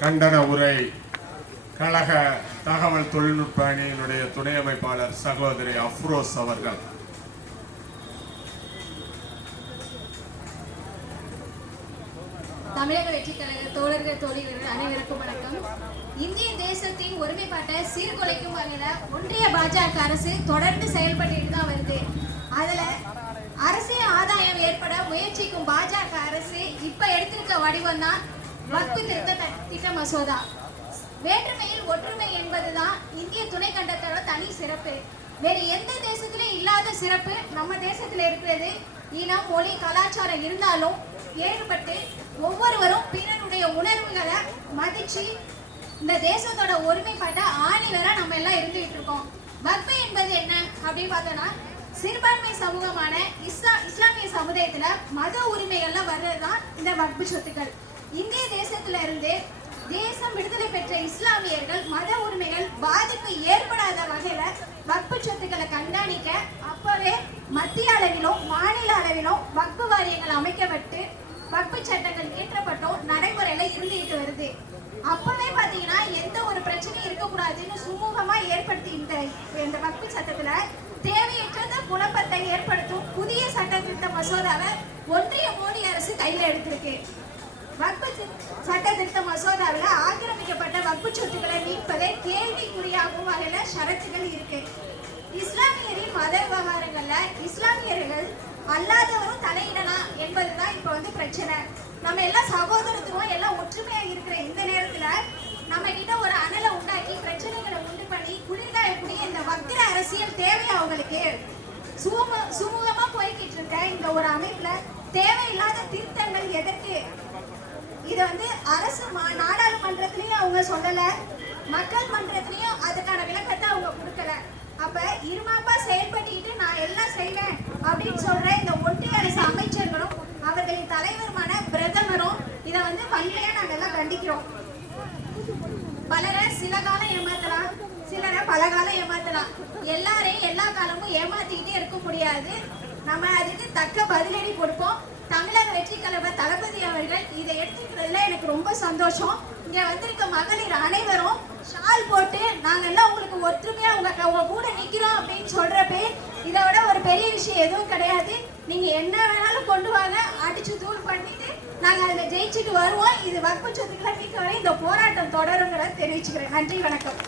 கண்டன உரை கழக தகவல் தொழில்நுட்ப அணியினுடைய துணை அமைப்பாளர் சகோதரி அஃப்ரோஸ் அவர்கள். தமிழக வெற்றி கழக தோழர்கள் தோழிகள் அனைவருக்கும் வணக்கம். இந்திய தேசத்தின் ஒருமைப்பாட்டை சீர்குலைக்கும் வகையில ஒன்றிய பாஜக அரசு தொடர்ந்து செயல்பட்டு தான் வருது. அதுல அரசியல் ஆதாயம் ஏற்பட முயற்சிக்கும் பாஜக அரசு இப்ப எடுத்திருக்க வடிவம் தான் வக்பு திருத்த திட்ட மசோதா. வேற்றுமையில் ஒற்றுமை என்பதுதான் இந்திய துணை கண்டத்தோட தனி சிறப்பு. வேறு எந்த தேசத்திலும் இல்லாத சிறப்பு நம்ம தேசத்துல இருக்கிறது. இனம், மொழி, கலாச்சாரம் இருந்தாலும் ஏற்பட்டு ஒவ்வொருவரும் பிறருடைய உணர்வுகளை மதிச்சு இந்த தேசத்தோட ஒருமைப்பாட்டை ஆணிவரா நம்ம எல்லாம் இருந்துகிட்டு இருக்கோம். வக்பு என்பது என்ன அப்படின்னு பார்த்தோம்னா, சிறுபான்மை சமூகமான இஸ்லாமிய சமுதாயத்துல மத உரிமைகள்ல வர்றதுதான் இந்த வக்பு சொத்துக்கள். இந்திய தேசத்துல இருந்து தேசம் விடுதலை பெற்ற இஸ்லாமியர்கள் மத உரிமைகள் பாதிப்பு ஏற்படாத வகையில வக்பு சொத்துக்களை கண்காணிக்க அப்பவே மத்திய அளவிலும் மாநில அளவிலும் வக்பு வாரியங்கள் அமைக்கப்பட்டு வக்பு சட்டங்கள் இயற்றப்பட்டோம் நடைமுறையில இருந்துகிட்டு வருது. அப்பவே பாத்தீங்கன்னா எந்த ஒரு பிரச்சனையும் இருக்கக்கூடாதுன்னு சுமூகமா ஏற்படுத்தி இந்த வக்பு சட்டத்துல தேவையற்ற குழப்பத்தை ஏற்படுத்தும் புதிய சட்ட திருத்த மசோதாவை ஒன்றிய மோடி அரசு கையில எடுத்திருக்கு. வக்பு சட்ட திருத்த மசோதாவில் ஆக்கிரமிக்கப்பட்ட வக்பு சொத்துக்களை மீட்பதை கேள்விக்குறியாகும் வகையில ஷரத்துகள் இருக்கு. இஸ்லாமியரின் மத விவகாரங்கள்ல இஸ்லாமியர்கள் அல்லாதவரும் தலையிடலாம் என்பதுதான் இப்ப பிரச்சனை. நம்ம எல்லாம் சகோதரத்துவம் எல்லாம் ஒற்றுமையா இருக்கிற இந்த நேரத்துல நம்ம கிட்ட ஒரு அனலை உண்டாக்கி பிரச்சனைகளை உண்டு பண்ணி குளிர்காயக்கூடிய இந்த வக்ர அரசியல் தேவையா அவங்களுக்கு? சுமூகமா போய்கிட்டு இருக்க இந்த ஒரு அமைப்புல தேவையில்லாத திருத்தங்கள் எதற்கு? இது அரசு நாடாளுமன்றத்திலயும் அவங்க சொல்லல, மக்கள் மன்றத்திலயும் அதுக்கான விளக்கத்தை அவங்க கொடுக்கல. அப்ப இருமாப்பா செயல்பட்டு நான் எல்லாம் செய்வேன் அப்படின்னு சொல்ற இந்த ஒன்றிய அரசு அமைச்சர்களும் அவர்களின் தலைவருமான பிரதமரும் இதை வன்மையா நாங்க எல்லாம் கண்டிக்கிறோம். பலரை சில காலம் ஏமாத்தலாம், சிலரை பல காலம் ஏமாத்தலாம். எல்லாரையும் எல்லா காலமும் ஏமாத்திக்கிட்டே இருக்க முடியாது. நம்ம அதுக்கு தக்க பதிலடி கொடுப்போம். தமிழக வெற்றி கழக தளபதி அவர்கள் இதை எடுத்துக்கிறதுல எனக்கு ரொம்ப சந்தோஷம். இங்க வந்திருக்க மகளிர் அனைவரும் ஷால் போட்டு நாங்க எல்லாம் உங்களுக்கு ஒற்றுமையா உங்க கூட நிக்கிறோம் அப்படின்னு சொல்றப்ப இதை விட ஒரு பெரிய விஷயம் எதுவும் கிடையாது. நீங்க என்ன வேணாலும் கொண்டு வாங்க, அடிச்சு தூள் பண்ணிட்டு நாங்க அதில் ஜெயிச்சுட்டு வருவோம். இது வக்பு சொத்துக்களை மீட்க வரை இந்த போராட்டம் தொடருங்கிறத தெரிவிச்சுக்கிறேன். நன்றி, வணக்கம்.